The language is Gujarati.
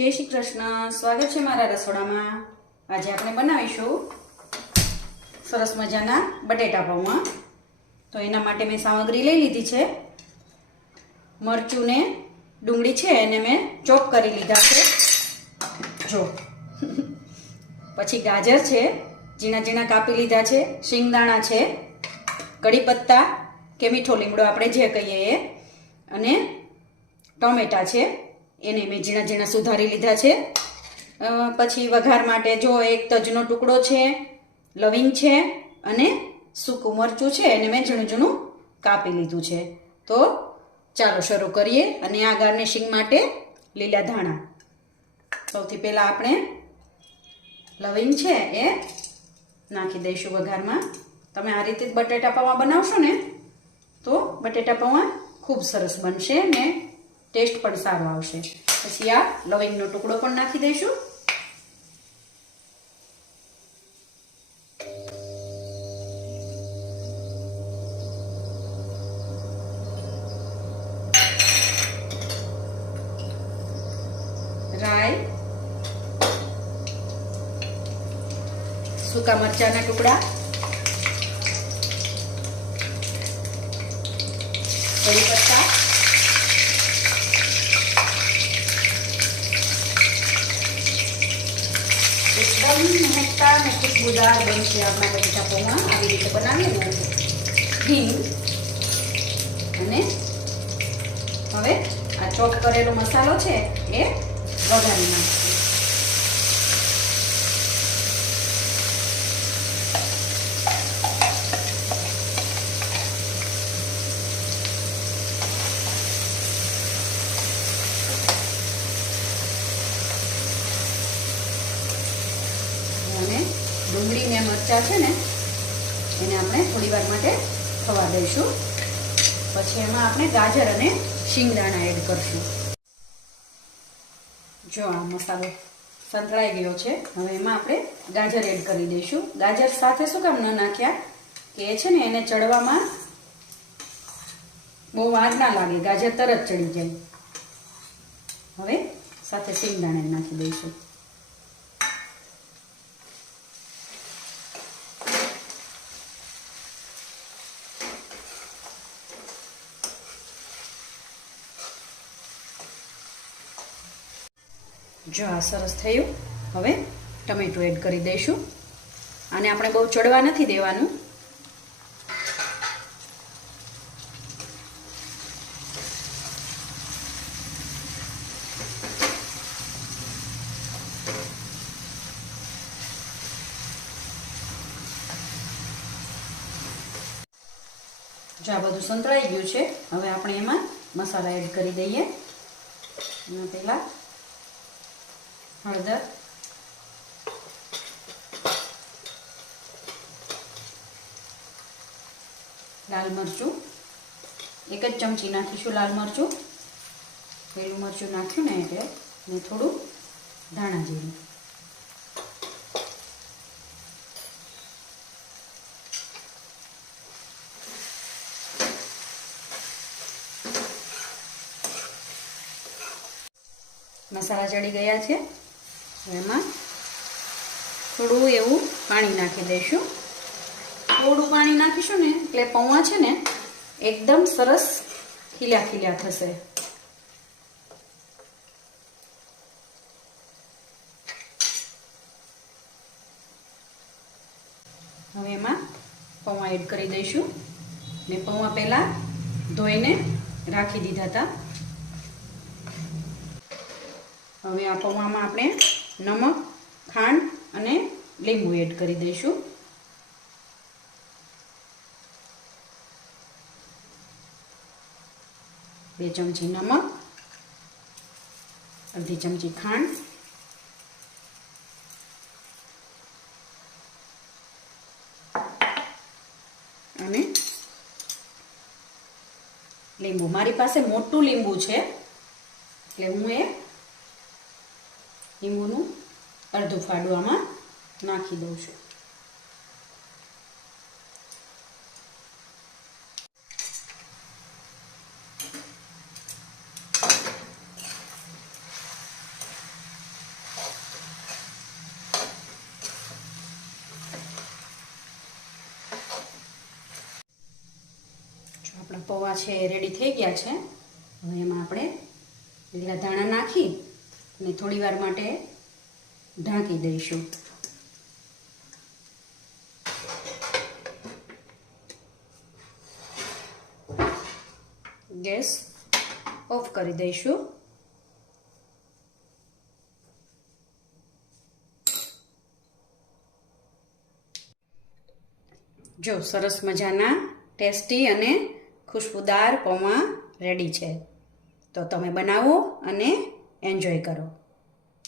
જય શ્રી કૃષ્ણ. સ્વાગત છે મારા રસોડામાં. આજે આપણે બનાવીશું સરસ મજાના બટેટા પૌવા. તો એના માટે મેં સામગ્રી લઈ લીધી છે. મરચું ડુંગળી છે એને મેં ચોપ કરી લીધા છે. જો. પછી ગાજર છે, ઝીણા ઝીણા કાપી લીધા છે, શિંગદાણા છે કડી પત્તા કે મીઠો લીમડો આપણે જે કહીએ એ. અને ટમેટા છે. એને મેં ઝીણા ઝીણા સુધારી લીધા છે. પછી વઘાર માટે જો એક તજનો ટુકડો છે, લવિંગ છે અને સૂકું મરચું છે, એને મેં ઝીણું ઝીણું કાપી લીધું છે. તો ચાલો શરૂ કરીએ અને આ ગાર્નિશિંગ માટે લીલા ધાણા. સૌથી પહેલાં આપણે લવિંગ છે એ નાખી દઈશું વઘારમાં. તમે આ રીતે બટેટા પૌવા બનાવશો ને, તો બટેટા પૌવા ખૂબ સરસ બનશે ને ટેસ્ટ પણ સારો આવશે. પછી આ લવિંગનો ટુકડો પણ નાખી દઈશું. રાઈ. સૂકા મરચાના ટુકડા. કઢી પત્તા. એકદમ મહેકતા અને ખુશબુદાર બનશે આપણા બટેટા પૌવા આવી રીતે બનાવી ને હિંગ અને હવે આ ચોપ કરેલો મસાલો છે એ વઘારી નાખીએ અને ડુંગળી ને મરચાં છે ને, એને આપણે થોડી વાર માટે થવા દઈશું. પછી એમાં આપણે ગાજર અને શિંગદાણા એડ કરશું. જો આ મસાલો સંતળાઈ ગયો છે, હવે એમાં આપણે ગાજર એડ કરી દઈશું. ગાજર સાથે શું કામ ન નાખ્યા? કે છે ને, એને ચડવામાં બહુ વાર ના લાગે, ગાજર તરત ચડી જાય. હવે સાથે શિંગદાણા નાખી દઈશું. જો આ સરસ થયું. હવે ટમેટું એડ કરી દઈશું. આને આપણે બહુ ચડવા નથી દેવાનું. જો આ બધું સંતળાઈ ગયું છે, હવે આપણે એમાં મસાલા એડ કરી દઈએ. પહેલાં હળદર લાલ મરચું. એક જ ચમચી નાખીશું લાલ મરચું. પેલું મરચું નાખ્યું ને એટલે ને થોડું ધાણા જીરું. મસાલા ચડી ગયા છે. એમાં થોડું એવું પાણી નાખી દઈશું. થોડું પાણી નાખીશું ને, એટલે પૌવા છે ને, એકદમ સરસ ખીલ્યા ખીલ્યા થશે. હવે એમાં પૌવા એડ કરી દઈશું. ને પૌવા પહેલાં ધોઈને રાખી દીધા હતા. હવે આ પૌવામાં આપણે નમક, ખાંડ અને લીંબુ એડ કરી દઈશું. બે ચમચી નમક, અડધી ચમચી ખાંડ, અને લીંબુ. મારી પાસે મોટું લીંબુ છે, એટલે હું એ લીંબુનું અડધું ફાડું આમાં નાખી દઉં છું. આપણા પૌવા છે રેડી થઈ ગયા છે, હવે એમાં આપણે લીલા ધાણા નાખી અને થોડી વાર માટે ઢાંકી દઈશું. ગેસ ઓફ કરી દઈશું. જો સરસ મજાના, ટેસ્ટી અને ખુશ્બુદાર પૌવા રેડી છે. તો તમે બનાવો અને એન્જોય કરો.